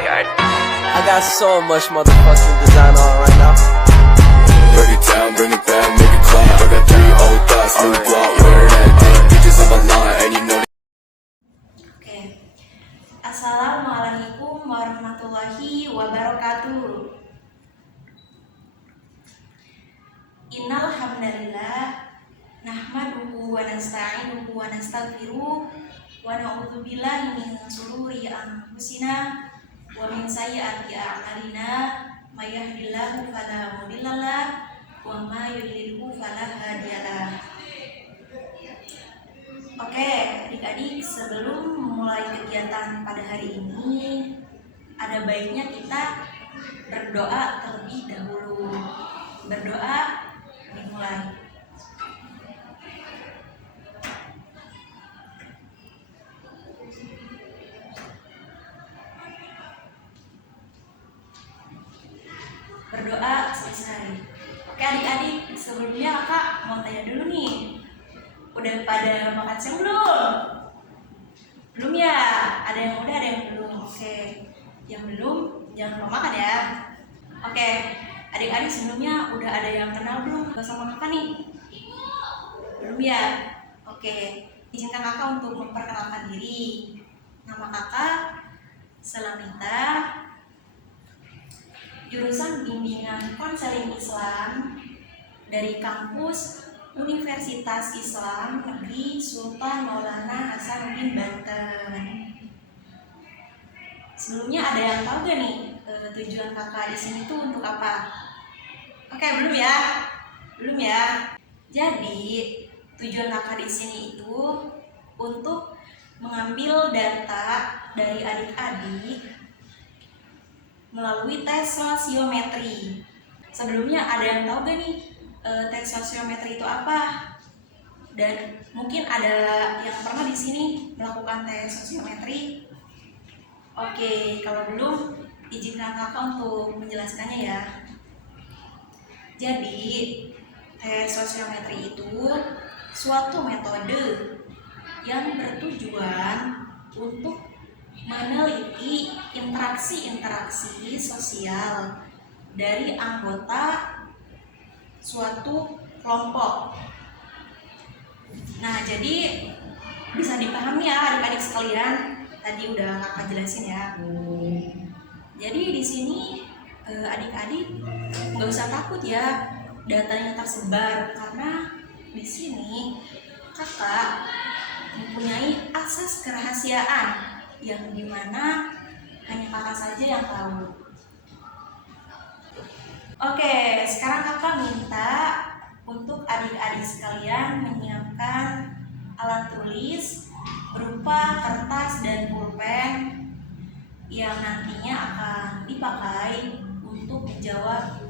I got so much motherfucking design on right now. Break it down, bring it back, make it clap. I got 3 old thoughts, new block, where that dick. Bitches on my line, and you know. Oke. Assalamualaikum warahmatullahi wabarakatuh. Innal hamdalillah nahmaduhu wa nasta'inuhu wa nastaghfiruh wa na'udzu billahi min shururi anfusina wa min sayyiati a'malina may yahdihillahu fala mudhillalah wa may yudlilhu fala hadiyalah. Oke, adik-adik, sebelum memulai kegiatan pada hari ini, ada baiknya kita berdoa terlebih dahulu. Berdoa dimulai. Berdoa selesai. Oke adik-adik, sebelumnya kakak mau tanya dulu nih, udah pada makan siang belum? Belum ya? Ada yang udah, ada yang belum. Oke, yang belum jangan lupa makan ya. Oke, adik-adik sebelumnya udah ada yang kenal belum sama kakak nih? Belum ya? Oke, izinkan kakak untuk memperkenalkan diri. Nama kakak Selamita, jurusan bimbingan konseling Islam dari kampus Universitas Islam Negeri Sultan Maulana Hasanuddin Banten. Sebelumnya ada yang tahu gak nih tujuan kakak di sini tuh untuk apa? Oke, belum ya? Belum ya? Jadi tujuan kakak di sini itu untuk mengambil data dari adik-adik melalui tes sosiometri. Sebelumnya ada yang tahu gak nih tes sosiometri itu apa? Dan mungkin ada yang pernah di sini melakukan tes sosiometri. Oke, kalau belum, izinkan kakak untuk menjelaskannya ya. Jadi, tes sosiometri itu suatu metode yang bertujuan untuk meneliti interaksi-interaksi sosial dari anggota suatu kelompok. Nah, jadi bisa dipahami ya adik-adik sekalian. Tadi udah kakak jelasin ya. Jadi di sini adik-adik nggak usah takut ya datanya tersebar, karena di sini kakak mempunyai asas kerahasiaan yang dimana hanya kakak saja yang tahu. Oke, sekarang kakak minta untuk adik-adik sekalian menyiapkan alat tulis berupa kertas dan pulpen yang nantinya akan dipakai untuk menjawab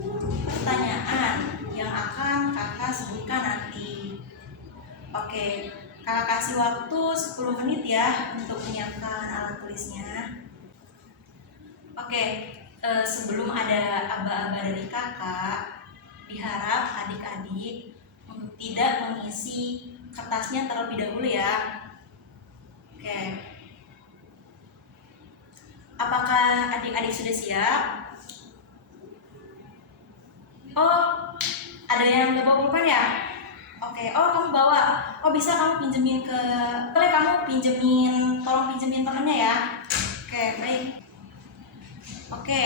pertanyaan yang akan kakak sebutkan nanti. Oke, kakak kasih waktu 10 menit ya untuk menyiapkan alat tulisnya. Oke, sebelum ada aba-aba dari kakak, diharap adik-adik tidak mengisi kertasnya terlebih dahulu ya. Oke, apakah adik-adik sudah siap? Oh, ada yang gak bawa pulpen ya? Oke, oh kamu bawa. Oh bisa kamu pinjemin ke, boleh kamu tolong pinjemin temennya ya. Oke, baik. Oke,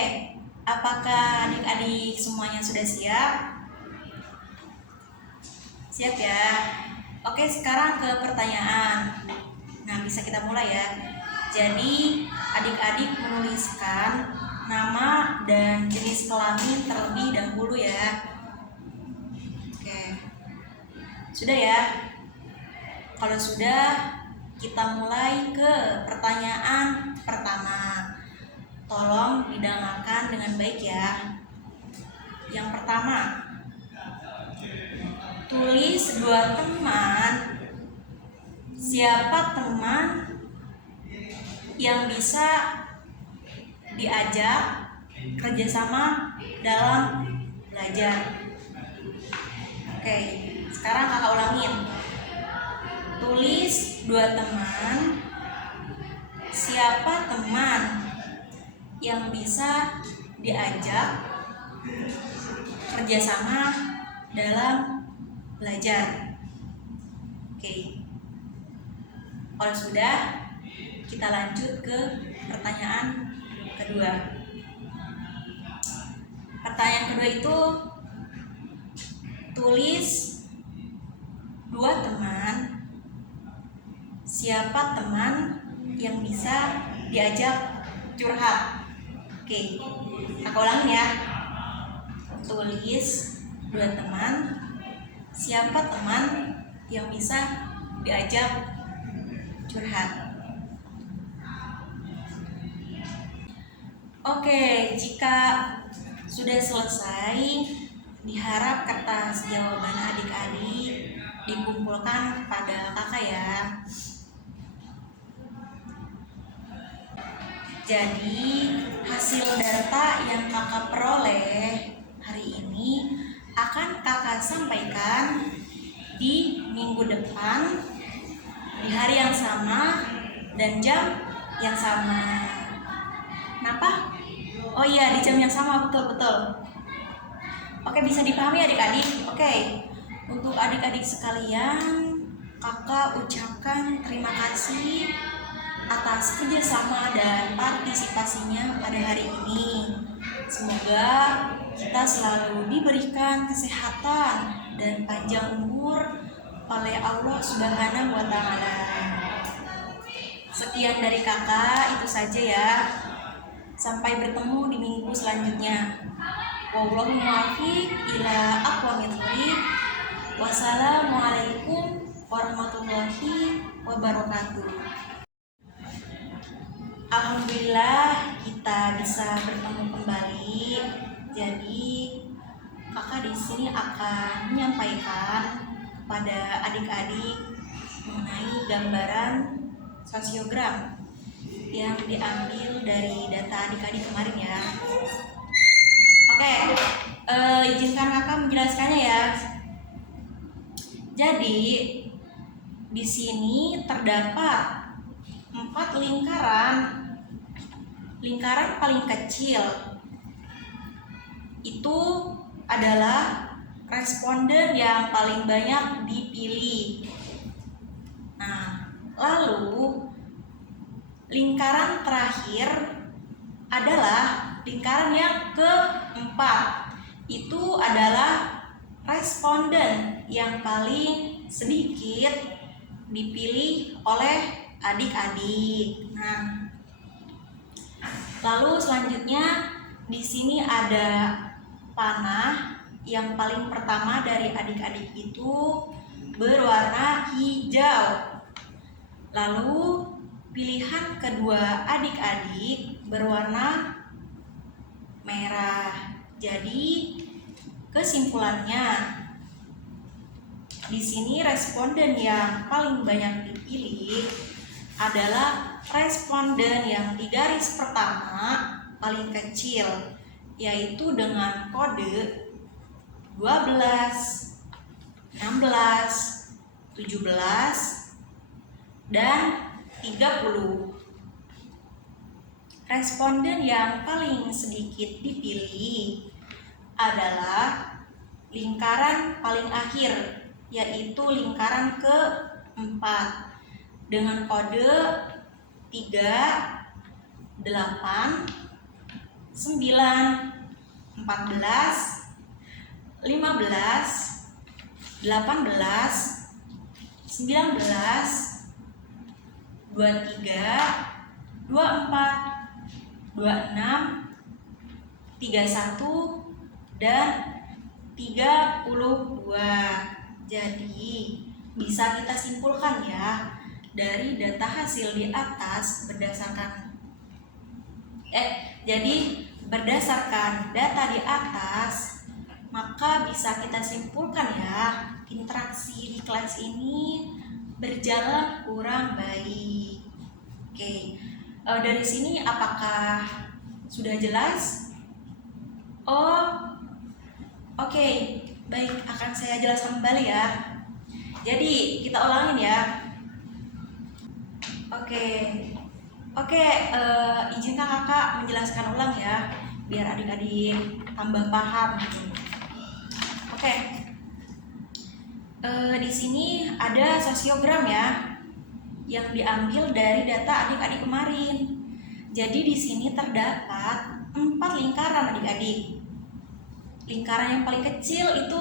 apakah adik-adik semuanya sudah siap? Siap ya? Oke, sekarang ke pertanyaan. Nah, bisa kita mulai ya. Jadi, adik-adik menuliskan nama dan jenis kelamin terlebih dahulu ya. Oke. Sudah ya? Kalau sudah, kita mulai ke pertanyaan pertama. Tolong didengarkan dengan baik ya. Yang pertama, tulis 2 teman. Siapa teman yang bisa diajak kerjasama dalam belajar? Oke, sekarang kakak ulangin. Tulis 2 teman. Siapa teman yang bisa diajak kerjasama dalam belajar. Oke. Kalau sudah, kita lanjut ke pertanyaan kedua. Pertanyaan kedua itu, tulis 2 teman. Siapa teman yang bisa diajak curhat? Oke, aku ulangin ya. Tulis 2 teman. Siapa teman yang bisa diajak curhat? Oke, jika sudah selesai, diharap kertas jawaban adik-adik dikumpulkan kepada kakak ya. Jadi hasil data yang kakak peroleh hari ini akan kakak sampaikan di minggu depan, di hari yang sama dan jam yang sama. Kenapa? Oh iya, di jam yang sama, betul. Oke, bisa dipahami adik-adik? Oke, untuk adik-adik sekalian, kakak ucapkan terima kasih atas kerjasama dan partisipasinya pada hari ini. Semoga kita selalu diberikan kesehatan dan panjang umur oleh Allah Subhanahu wa Ta'ala. Sekian dari kakak, itu saja ya. Sampai bertemu di minggu selanjutnya. Wallahul muwaffiq ila aqwamit thoriq. Wassalamualaikum warahmatullahi wabarakatuh. Alhamdulillah kita bisa bertemu kembali. Jadi kakak di sini akan menyampaikan pada adik-adik mengenai gambaran sosiogram yang diambil dari data adik-adik kemarin ya. Oke, izinkan kakak menjelaskannya ya. Jadi di sini terdapat 4 lingkaran. Lingkaran paling kecil itu adalah responden yang paling banyak dipilih. Nah, lalu lingkaran terakhir adalah lingkaran yang keempat. Itu adalah responden yang paling sedikit dipilih oleh adik-adik. Nah, lalu selanjutnya di sini ada panah yang paling pertama dari adik-adik itu berwarna hijau. Lalu pilihan kedua adik-adik berwarna merah. Jadi kesimpulannya di sini responden yang paling banyak dipilih adalah responden yang di garis pertama paling kecil, yaitu dengan kode 12, 16, 17, dan 30. Responden yang paling sedikit dipilih adalah lingkaran paling akhir, yaitu lingkaran keempat dengan kode 3, 8, 9, 14, 15, 18, 19, 23, 24, 26, 31, dan 32. Jadi bisa kita simpulkan ya dari data hasil di atas berdasarkan data di atas, maka bisa kita simpulkan ya, interaksi di kelas ini berjalan kurang baik. Oke, dari sini apakah sudah jelas? Oke, baik, akan saya jelaskan kembali ya. Jadi kita ulangin ya. Oke, Oke, izinkan kakak menjelaskan ulang ya, biar adik-adik tambah paham gitu. Oke, di sini ada sosiogram ya, yang diambil dari data adik-adik kemarin. Jadi di sini terdapat 4 lingkaran adik-adik. Lingkaran yang paling kecil itu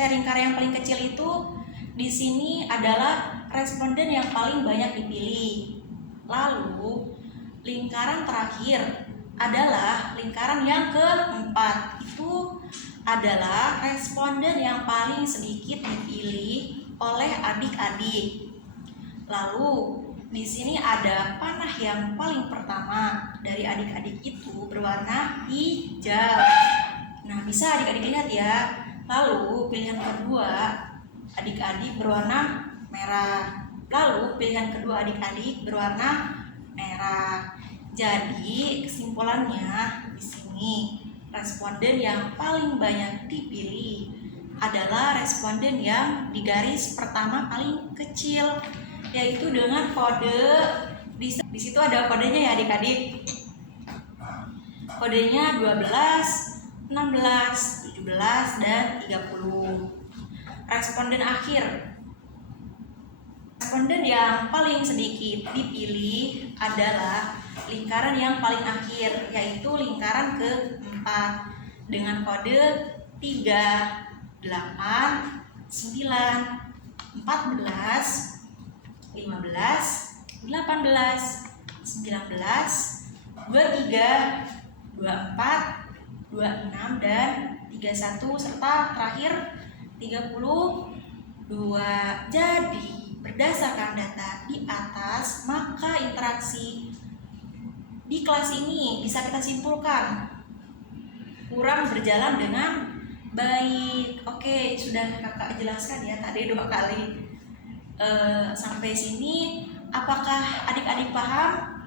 lingkaran yang paling kecil itu di sini adalah responden yang paling banyak dipilih. Lalu lingkaran terakhir adalah lingkaran yang keempat, itu adalah responden yang paling sedikit dipilih oleh adik-adik. Lalu di sini ada panah yang paling pertama dari adik-adik itu berwarna hijau. Nah, bisa adik-adik lihat ya. Lalu pilihan kedua adik-adik berwarna merah. Lalu pilihan kedua adik-adik berwarna merah. Jadi kesimpulannya di sini responden yang paling banyak dipilih adalah responden yang di garis pertama paling kecil, yaitu dengan kode di situ ada kodenya ya adik-adik. Kodenya 12, 16, 17 dan 30. Responden akhir. Responden yang paling sedikit dipilih adalah lingkaran yang paling akhir, yaitu lingkaran keempat dengan kode 3, 8, 9, 14, 15, 18, 19, 23, 24, 26 dan 31 serta terakhir 32. Jadi berdasarkan data di atas, maka interaksi di kelas ini bisa kita simpulkan kurang berjalan dengan baik. Oke, sudah kakak jelaskan ya tadi 2 kali. Sampai sini apakah adik-adik paham?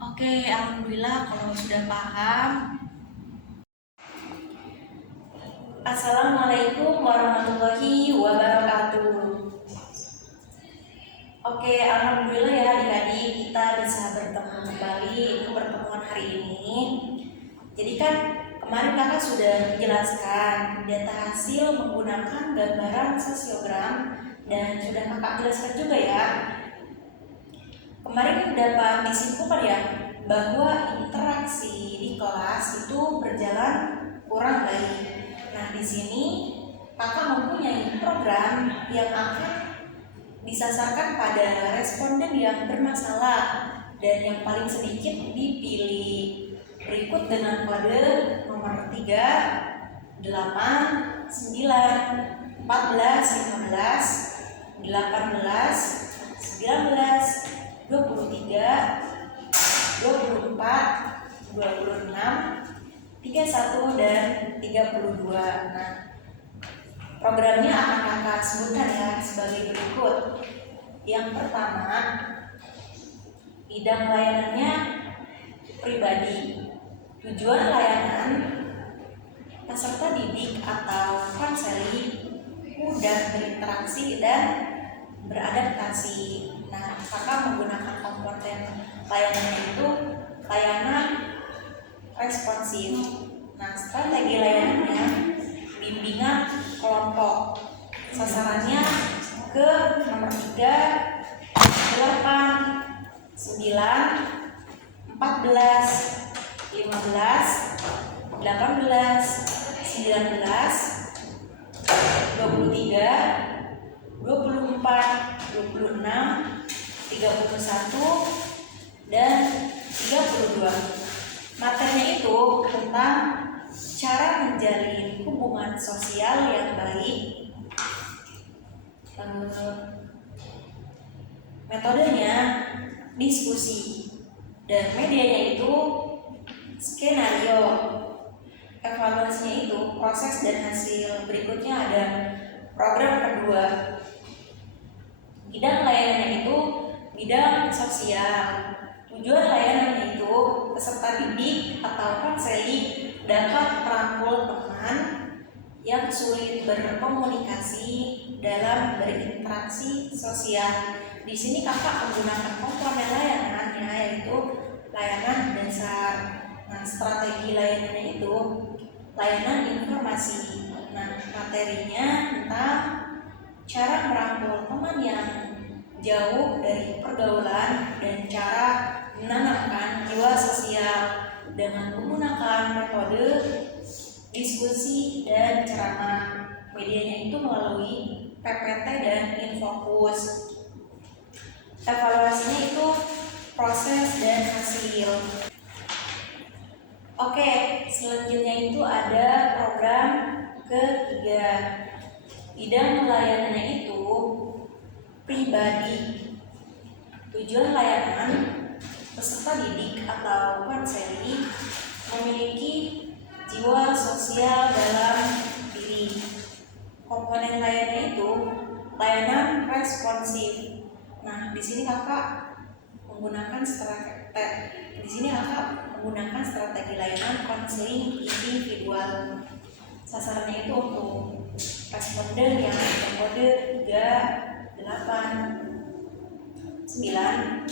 Oke, alhamdulillah kalau sudah paham. Assalamualaikum warahmatullahi wabarakatuh. Oke, alhamdulillah ya adik-adik, kita bisa bertemu kembali untuk pertemuan hari ini. Jadi kan kemarin kakak sudah menjelaskan data hasil menggunakan gambaran sosiogram dan sudah kakak jelaskan juga ya. Kemarin dapat disimpulkan ya bahwa interaksi di kelas itu berjalan kurang baik. Nah, di sini kakak mempunyai program yang akan disasarkan pada responden yang bermasalah dan yang paling sedikit dipilih. Berikut dengan kode nomor 3, 8, 9, 14, 15, 18, 19, 24, 23, 26, 31 dan 32. Nah, programnya akan kakak sebutkan ya sebagai berikut. Yang pertama, bidang layanannya pribadi. Tujuan layanan peserta didik atau konseli mudah berinteraksi dan beradaptasi. Nah, kakak menggunakan komponen layanannya itu layanan responsif. Nah, strategi layanannya bimbingan kelompok. Sasarannya ke nomor 3, 8, 9, 14, 15, 18, 19, 23, 24, 26, 31 dan 32. Materinya itu tentang cara menjalin hubungan sosial yang baik. Metodenya diskusi dan medianya itu skenario. Evaluasinya itu proses dan hasil. Berikutnya ada program kedua. Bidang layanannya itu bidang sosial. Tujuan layanan itu peserta didik atau konseli dapat merangkul teman yang sulit berkomunikasi dalam berinteraksi sosial. di sini kakak menggunakan komponen layanannya, yaitu layanan dasar. Nah, strategi layanannya itu layanan informasi. Nah, materinya tentang cara merangkul teman yang jauh dari pergaulan dan cara menanamkan jiwa sosial dengan menggunakan metode diskusi dan ceramah. Medianya itu melalui PPT dan Infokus. Evaluasinya itu proses dan hasil. Oke, selanjutnya itu ada program ketiga. Bidang layanannya itu pribadi. Tujuan layanan peserta didik atau konseli memiliki jiwa sosial dalam diri. Komponen layanan itu layanan responsif. Nah, di sini kakak menggunakan strategi layanan konseling individual. Sasarannya itu untuk responden yang berkode 3, 8, 9,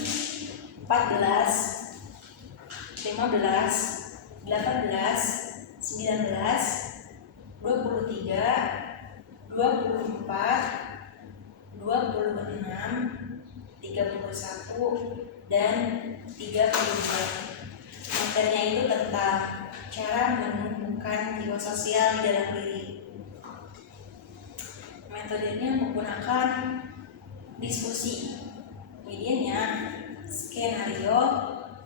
14, 15, 18, 19, 23, 24, 26, 31, dan 34. Materinya itu tentang cara menumbuhkan jiwa sosial di dalam diri. Metodenya menggunakan diskusi. Medianya skenario,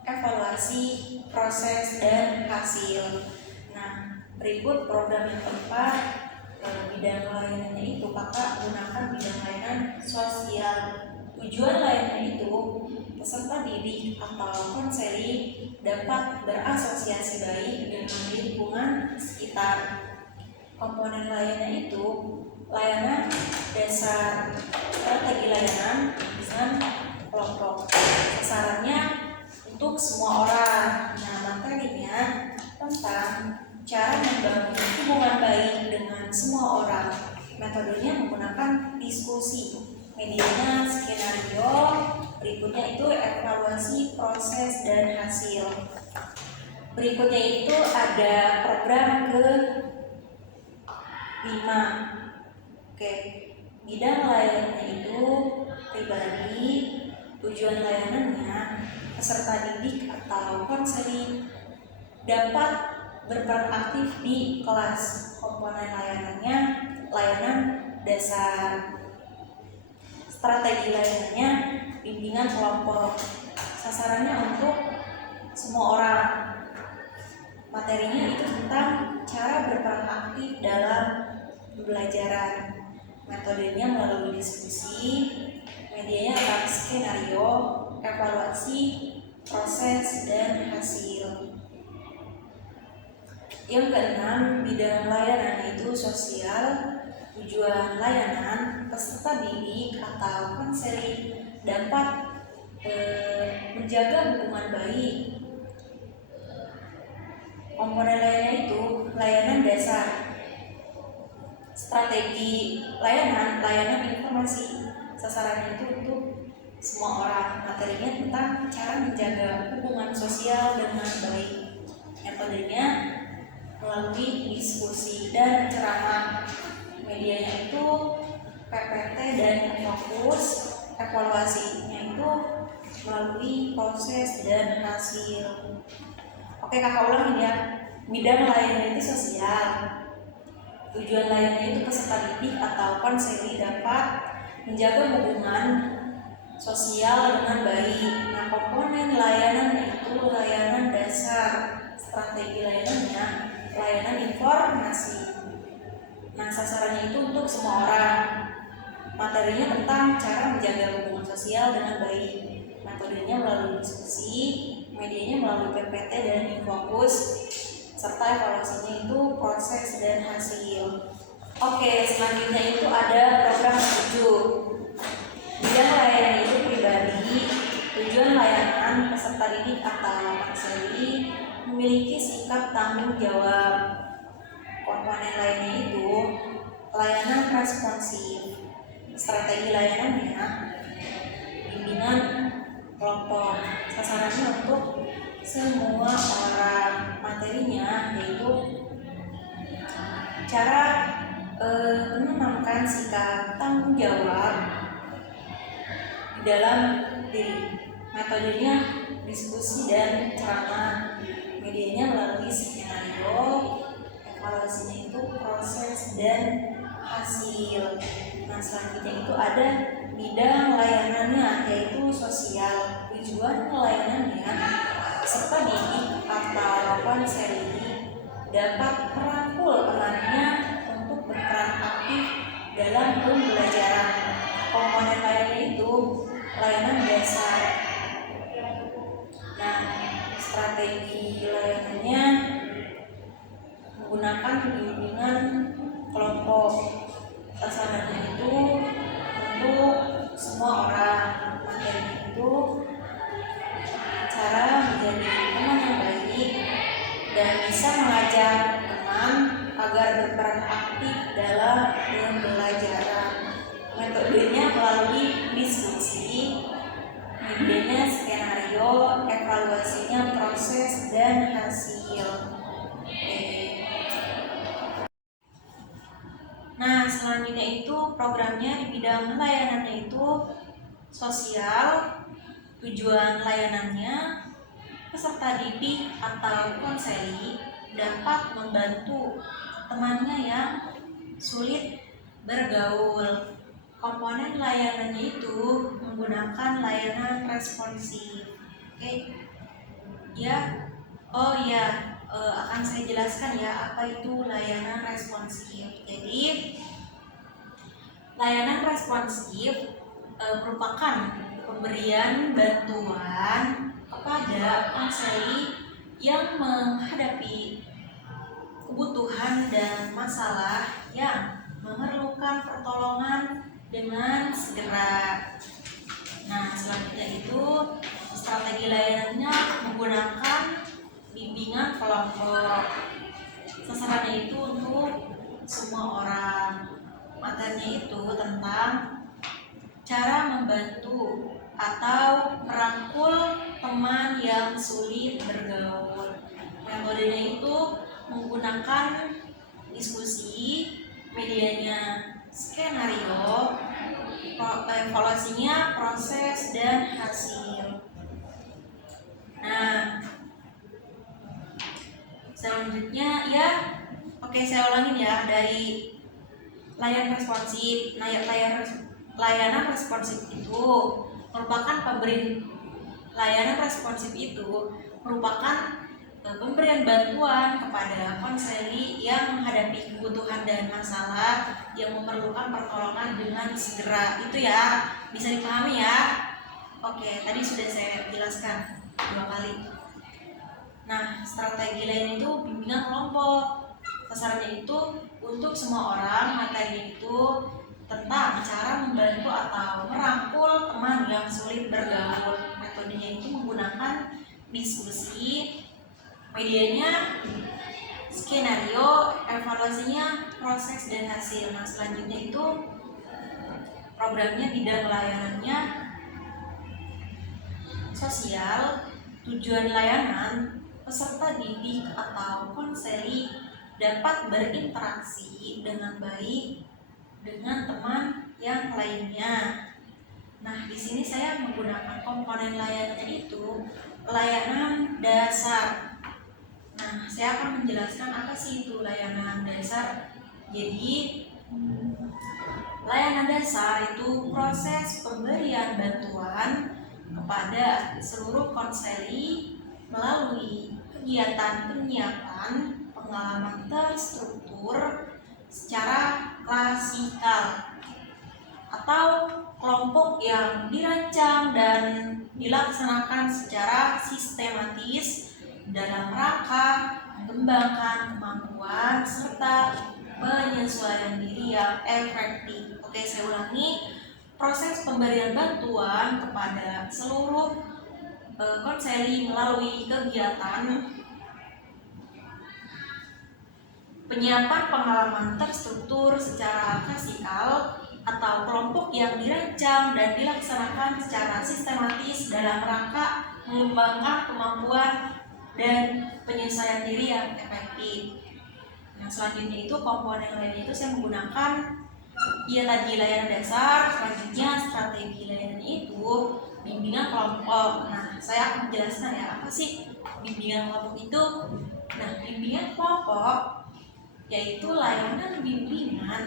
evaluasi, proses, dan hasil. Nah, berikut program yang keempat. Bidang layanannya itu kakak gunakan bidang layanan sosial. Tujuan layanan itu peserta didik atau konseli dapat berasosiasi baik dengan lingkungan sekitar. Komponen layanan itu layanan dasar, strategi layanan dengan kelompok. Sasarannya untuk semua orang. Nah, materinya tentang cara membangun hubungan baik dengan semua orang. Metodenya menggunakan diskusi. Medianya skenario, berikutnya itu evaluasi, proses, dan hasil. Berikutnya itu ada program ke-5. Oke, bidang layanannya itu pribadi. Tujuan layanannya peserta didik atau konseli dapat berperan aktif di kelas. Komponen layanannya layanan dasar. Strategi layanannya bimbingan kelompok. Sasarannya untuk semua orang. Materinya itu tentang cara berperan aktif dalam pembelajaran. Metodenya melalui diskusi. Medianya tentang skenario, evaluasi, proses, dan hasil. Yang keenam, bidang layanan itu sosial. Tujuan layanan peserta didik atau konseli dapat menjaga hubungan baik. Komponen layanan itu layanan dasar. Strategi layanan informasi. Sasarannya itu untuk semua orang. Materinya tentang cara menjaga hubungan sosial dengan baik. Metodenya melalui diskusi dan ceramah. Medianya itu PPT dan Infokus. Evaluasinya itu melalui proses dan hasil. Oke, kakak ulangi ya. Bidang layanan itu sosial. Tujuan layanan itu peserta didik atau konseli dapat menjaga hubungan sosial dengan baik. Nah, komponen layanan itu layanan dasar. Strategi layanannya layanan informasi. Nah, sasarannya itu untuk semua orang. Materinya tentang cara menjaga hubungan sosial dengan baik. Metodenya melalui diskusi, medianya melalui PPT dan Infokus, serta evaluasinya itu proses dan hasil. Oke, selanjutnya itu ada program 7. Bidang layanan itu pribadi. Tujuan layanan peserta didik atau konseli memiliki sikap tanggung jawab. Komponen lainnya itu layanan responsif. Strategi layanannya bimbingan kelompok. Sasarannya untuk semua orang. Materinya yaitu cara menanamkan sikap tanggung jawab di dalam diri. Metodenya diskusi dan ceramah. Medianya melalui skenario. Evaluasinya itu proses dan hasil. Nah, selanjutnya itu ada bidang layanannya, yaitu sosial. Tujuan layanannya peserta didik atau konseli dapat merangkul temannya untuk berperan aktif dalam pembelajaran. Komponen lainnya itu layanan dasar. Nah, strategi layanannya menggunakan bimbingan kelompok. Sasarannya itu untuk semua orang. Materinya itu cara menjadi teman yang baik dan bisa mengajak teman agar berperan aktif dalam pembelajaran. Metodenya melalui diskusi, medianya skenario, evaluasinya proses dan hasil. Nah, selanjutnya itu programnya di bidang layanannya itu sosial. Tujuan layanannya peserta didik atau konseli dapat membantu temannya yang sulit bergaul. Komponen layanannya itu menggunakan layanan responsif. Oke. Ya. Oh ya, akan saya jelaskan ya apa itu layanan responsif. Jadi, layanan responsif merupakan pemberian bantuan kepada konseli yang menghadapi kebutuhan dan masalah yang memerlukan pertolongan dengan segera. Nah, selanjutnya itu strategi layanannya menggunakan bimbingan kelompok. Sasarannya itu untuk semua orang. Materinya itu tentang cara membantu atau merangkul teman yang sulit bergaul. Metodenya itu menggunakan diskusi, medianya skenario, evaluasinya proses dan hasil. Nah, selanjutnya ya, oke saya ulangin ya, dari layanan responsif. Layanan responsif itu merupakan pemberian bantuan kepada konseli yang menghadapi kebutuhan dan masalah yang memerlukan pertolongan dengan segera. Itu ya, bisa dipahami ya. Oke, tadi sudah saya jelaskan 2 kali. Nah, strategi lain itu bimbingan kelompok. Sasarannya itu untuk semua orang. Materi itu tentang cara membantu atau merangkul teman yang sulit bergaul. Metodenya itu menggunakan diskusi, medianya skenario, evaluasinya proses dan hasil. Nah, selanjutnya itu programnya bidang layanannya sosial. Tujuan layanan peserta didik atau konseli dapat berinteraksi dengan baik dengan teman yang lainnya. Nah, di sini saya menggunakan komponen layanannya itu layanan dasar. Nah, saya akan menjelaskan apa sih itu layanan dasar. Jadi, layanan dasar itu proses pemberian bantuan kepada seluruh konseli melalui kegiatan penyiapan pengalaman terstruktur secara klasikal atau kelompok yang dirancang dan dilaksanakan secara sistematis dalam rangka mengembangkan kemampuan serta penyesuaian diri yang efektif. Oke, saya ulangi. Proses pemberian bantuan kepada seluruh konseli melalui kegiatan penyiapan pengalaman terstruktur secara klasikal atau kelompok yang dirancang dan dilaksanakan secara sistematis dalam rangka mengembangkan kemampuan dan penyesuaian diri yang efektif. Nah, selanjutnya itu komponen lainnya itu saya menggunakan tadi layanan dasar, selanjutnya strategi layanan itu bimbingan kelompok. Nah, saya akan menjelaskan ya apa sih bimbingan kelompok itu. Nah, bimbingan kelompok yaitu layanan bimbingan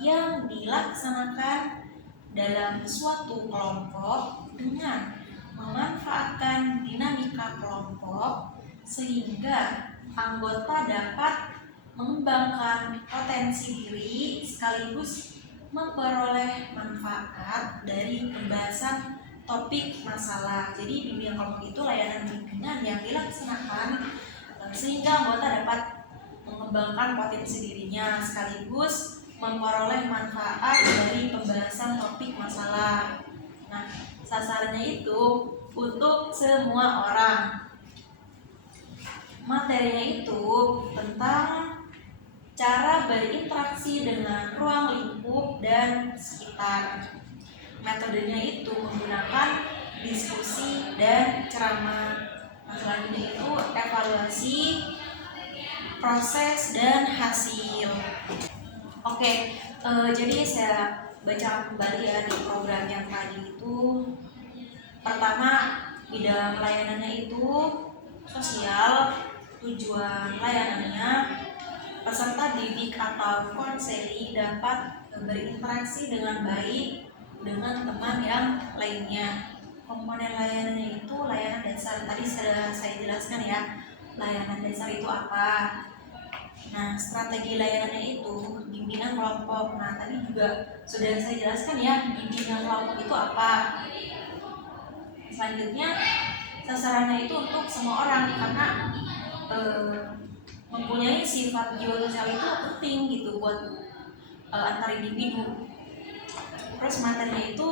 yang dilaksanakan dalam suatu kelompok dengan memanfaatkan dinamika kelompok sehingga anggota dapat mengembangkan potensi diri sekaligus memperoleh manfaat dari pembahasan topik masalah. Jadi bimbingan kelompok itu layanan bimbingan yang dilaksanakan sehingga anggota dapat mengembangkan potensi dirinya sekaligus memperoleh manfaat dari pembahasan topik masalah. Nah, sasarannya itu untuk semua orang. Materinya itu tentang cara berinteraksi dengan ruang lingkup dan sekitar. Metodenya itu menggunakan diskusi dan ceramah. Nah, selanjutnya itu evaluasi, proses, dan hasil. Oke, jadi saya baca kembali ya di program yang tadi itu. Pertama, bidang layanannya itu sosial, tujuan layanannya peserta didik atau konseli dapat berinteraksi dengan baik dengan teman yang lainnya. Komponen layanannya itu layanan dasar, tadi sudah saya jelaskan ya layanan dasar itu apa. Nah, strategi layanannya itu bimbingan kelompok. Nah, tadi juga sudah saya jelaskan ya bimbingan kelompok itu apa. Selanjutnya sasarannya itu untuk semua orang karena mempunyai sifat jiwa sosial itu penting gitu buat antar individu. Terus materinya itu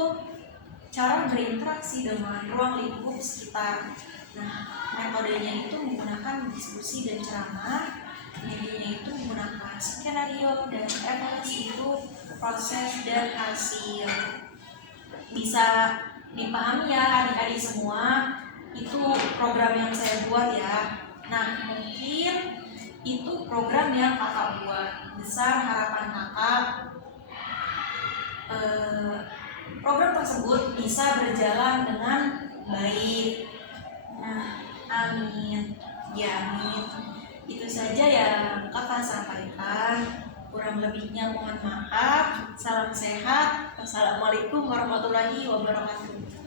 cara berinteraksi dengan ruang lingkup sekitar. Nah, metodenya itu menggunakan diskusi dan ceramah. Medianya itu menggunakan skenario dan evaluasi itu proses dan hasil. Bisa dipahami ya adik-adik semua, itu program yang saya buat ya. Nah, mungkin itu program yang kakak buat. Besar harapan kakak program tersebut bisa berjalan dengan baik. Nah, amin. Ya, amin. Itu saja yang kakak sampaikan. Kurang lebihnya mohon maaf. Salam sehat. Wassalamualaikum warahmatullahi wabarakatuh.